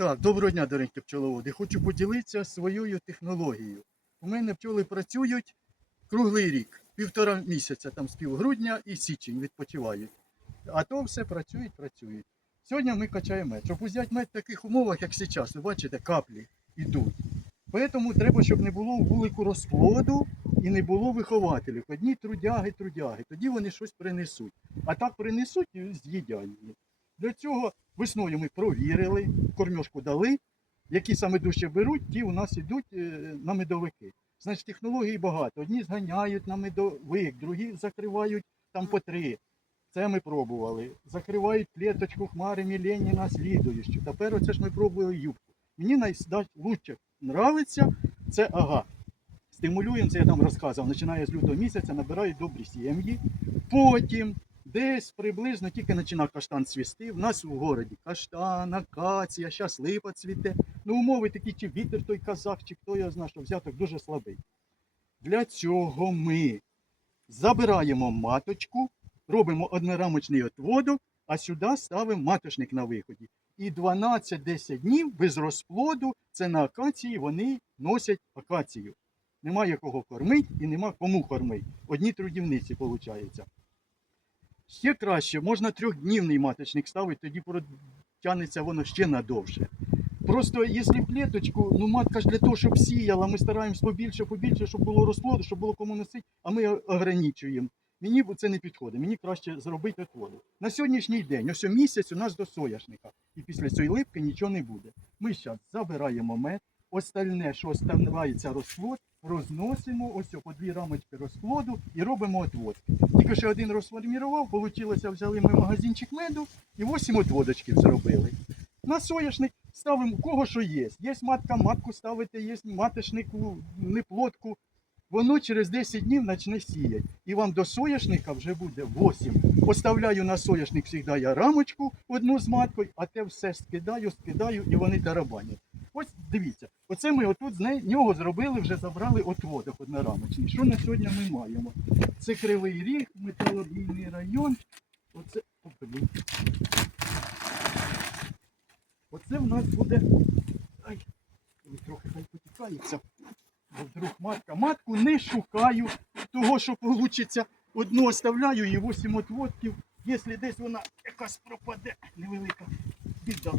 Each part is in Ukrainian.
Так, доброго дня, дорогенькі пчеловоди. Хочу поділитися своєю технологією. У мене пчоли працюють круглий рік, півтора місяця, там з півгрудня і січень відпочивають. А то все працюють, працюють. Сьогодні ми качаємо мед. Щоб взяти мед в таких умовах, як зараз, ви бачите, каплі йдуть. Тому треба, щоб не було вулику розплоду і не було вихователів. Одні трудяги, трудяги. Тоді вони щось принесуть. А так принесуть і з'їдять. Для цього весною ми провірили, кормьошку дали. Які саме дужче беруть, ті у нас йдуть е, на медовики. Значить, технологій багато. Одні зганяють на медовик, другі закривають там по три. Це ми пробували. Закривають клеточку хмари Міленіна слідуючу. Тепер оце ж ми пробували юбку. Мені найкраще нравиться це ага. Стимулюємо, це я там розказував, починає з лютого місяця, набирають добрі сім'ї. Потім десь приблизно тільки починає каштан цвісти. В нас у городі каштан, акація, щас липа цвіте. Ну, умови такі, чи вітер той казах, чи хто його знає, що взяток дуже слабий. Для цього ми забираємо маточку, робимо однорамочний отводок, а сюди ставимо маточник на виході. І 12-10 днів без розплоду це на акації вони носять акацію. Немає кого кормити і нема кому кормити. Одні трудівниці виходить. Ще краще, можна трьохднівний маточник ставити, тоді протягнеться воно ще надовше. Просто якщо в клеточку, ну матка ж для того, щоб сіяла, ми стараємось побільше, побільше, щоб було розплоду, щоб було кому носити, а ми ограничуємо. Мені це не підходить, мені краще зробити отводу. На сьогоднішній день, ось місяць у нас до соняшника. І після цієї липки нічого не буде. Ми зараз забираємо мед, остальне, що оставляється розплод, розносимо ось по дві рамочки розплоду і робимо отводки. Тільки що один розформірував, вийшло, взяли ми магазинчик меду і 8 отводочків зробили. На соняшник ставимо кого що є. Є матка, матку ставити, є маточнику, неплодку. Воно через 10 днів почне сіяти. І вам до соняшника вже буде 8. Оставляю на соняшник завжди я рамочку одну з маткою, а те все скидаю, скидаю і вони тарабанять. Ось дивіться, оце ми отут з нього зробили, вже забрали отводок однорамочний. Що на сьогодні ми маємо? Це Кривий Ріг, металургійний район. Оце, Оце в нас буде. Ай, трохи хай потікається. Бо вдруг матка. Матку не шукаю того, що вийде. Одну оставляю і 8 отводків. Якщо десь вона якась пропаде, невелика біда.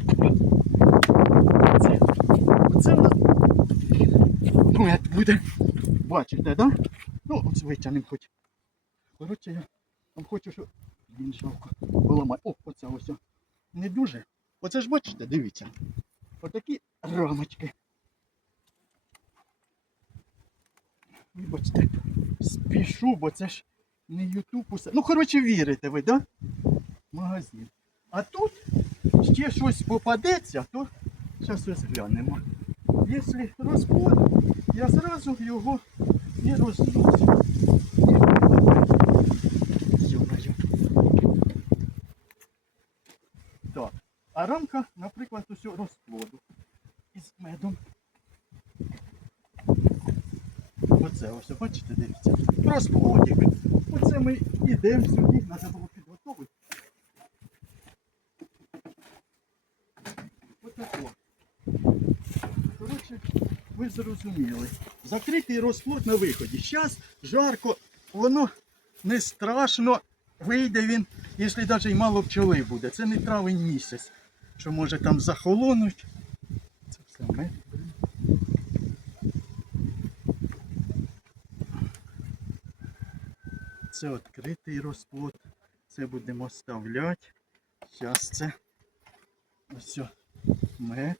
Оце, оце в нас мед буде. Бачите, да? Ну, ось витягнемо хоч. Коротше, я вам хочу, щоб він жалко поламати. О, оце ось. Не дуже. Оце ж бачите, дивіться. Отакі рамочки. Вибачте, спішу, бо це ж не Ютуб усе. Ну, коротше, вірите ви, да? Магазин. А тут ще щось попадеться, то зараз ось глянемо. Якщо розплод, я зразу його і розношу. Так. А рамка, наприклад, ось розплоду із медом. Оце ось, бачите, дивіться. Розплодик. Оце ми йдемо сюди, треба було ви зрозуміли. Закритий розплод на виході. Зараз жарко, воно не страшно. Вийде він, якщо навіть мало пчоли буде. Це не травень місяць, що може там захолонуть. Це все мед. Це відкритий розплод. Це будемо вставляти. Зараз це ось мед.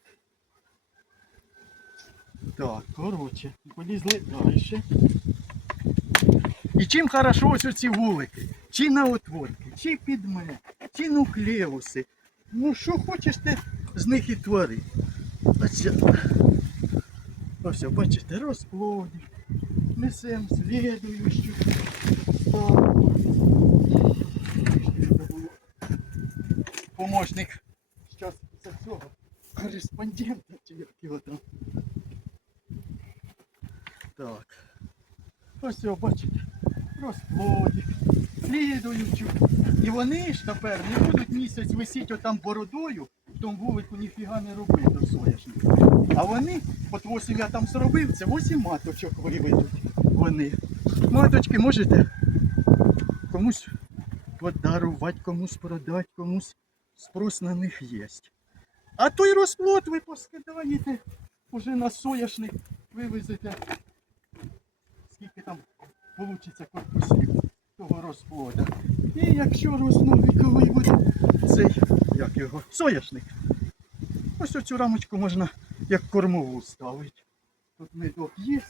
Так, коротше, полізли далі. І чим хорошо ось ці вулики? Чи на отводки, чи під мед, чи нуклеуси. Ну що хочеш ти з них і твори. Ось, ось бачите, розплодів. Несемо слідуючу. Помощник. Зараз це цього кореспондента чи як його там. Так. Ось його бачите. Розплодик. Слідуючу. І вони ж тепер не будуть місяць висіти отам бородою тому вулику ніфіга не робив до соняшника. А вони, от 8 я там зробив, це 8 маточок виведуть вони. Маточки можете комусь подарувати, комусь продати, комусь спрос на них є. А той розплод ви поскидаєте уже на соняшник, вивезете. Вийде корпусів того розплода. І якщо розновіковий буде цей, як його, соняшник. Ось оцю рамочку можна як кормову ставити. Тут медок є.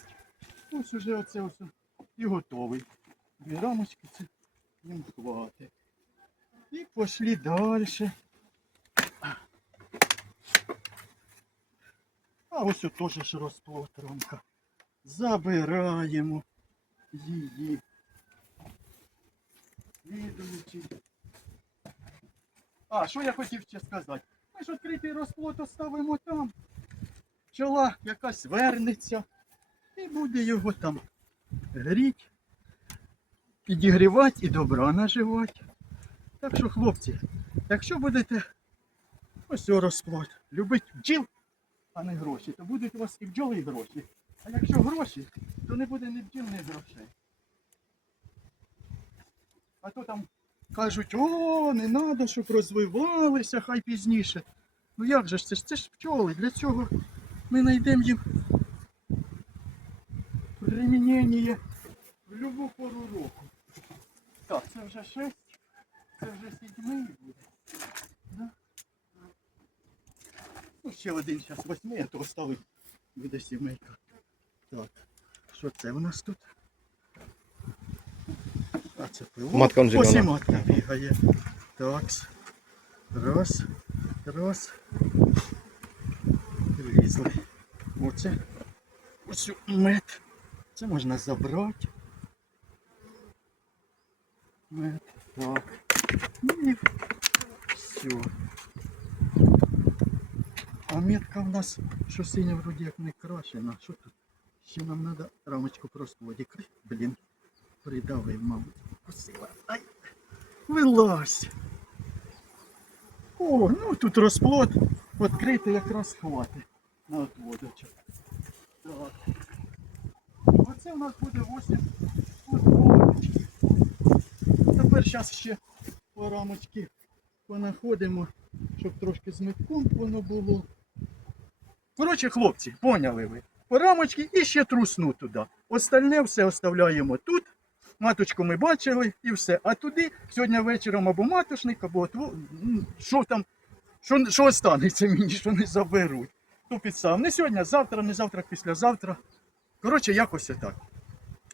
Ось уже оце ось і готовий. Дві рамочки це їм хватить. І пішли далі. А ось теж розплод рамка. Забираємо її. Слідуючий. А, що я хотів ще сказати? Ми ж відкритий розплод оставимо там. Пчола якась вернеться і буде його там гріть, підігрівати і добра наживати. Так що, хлопці, якщо будете ось розплод, любить бджіл, а не гроші, то будуть у вас і бджоли, і гроші. А якщо гроші, то не буде ні бджіл, ні грошей. А то там кажуть, о, не треба, щоб розвивалися, хай пізніше. Ну як же ж це ж це ж пчоли, для цього ми знайдемо їм примінення в будь-яку пору року. Так, це вже шесть, це вже сідьмий буде. Да? Ну, ще один зараз восьмий, а то оставить буде сімейка. Так, що це у нас тут? А це пило. Матка Ось і матка бігає. Так. Раз, раз. Влізли. Оце. Ось мед. Це можна забрати. Мед. Так. І все. А метка в нас, що синя вроді як не крашена. Що тут? Ще нам треба рамочку просто водікри. Блін. Придавив, мабуть. Кусила. Ай. Вилазь. О, ну тут розплод. Відкрити якраз хватить на отводочок. Так. Оце у нас буде 8 отводочків. Тепер зараз ще по рамочки понаходимо, щоб трошки з метком воно було. Коротше, хлопці, поняли ви. По рамочки і ще трусну туди. Остальне все оставляємо тут. Маточку ми бачили і все. А туди сьогодні вечором або матушник, або що там, що, що останеться мені, що не заберуть. То підстав. Не сьогодні, завтра, не завтра, післязавтра. Коротше, якось отак.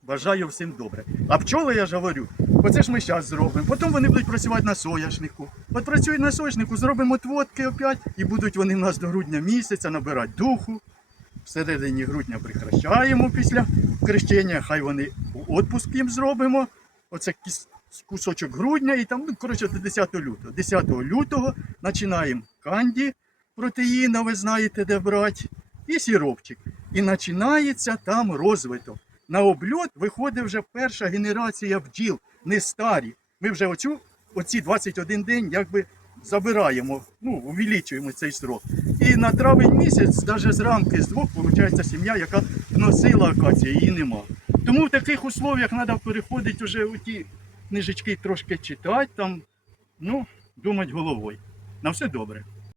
Бажаю всім добре. А пчоли, я ж говорю, оце ж ми зараз зробимо. Потім вони будуть працювати на соняшнику. От працюють на соняшнику, зробимо отводки опять, і будуть вони в нас до грудня місяця набирати духу. Всередині грудня прикращаємо після хрещення, хай вони відпуск їм зробимо. Оце кусочок грудня і там, ну, коротше, до 10 лютого. 10 лютого починаємо канді протеїна, ви знаєте, де брати, і сіропчик. І починається там розвиток. На обльот виходить вже перша генерація бджіл, не старі. Ми вже оцю, оці 21 день якби забираємо, ну, увеличуємо цей срок. І на травень місяць, навіть з з двох, виходить сім'я, яка носила акацію, її нема. Тому в таких условиях треба переходити вже у ті книжечки трошки читати, там, ну, думати головою. На все добре.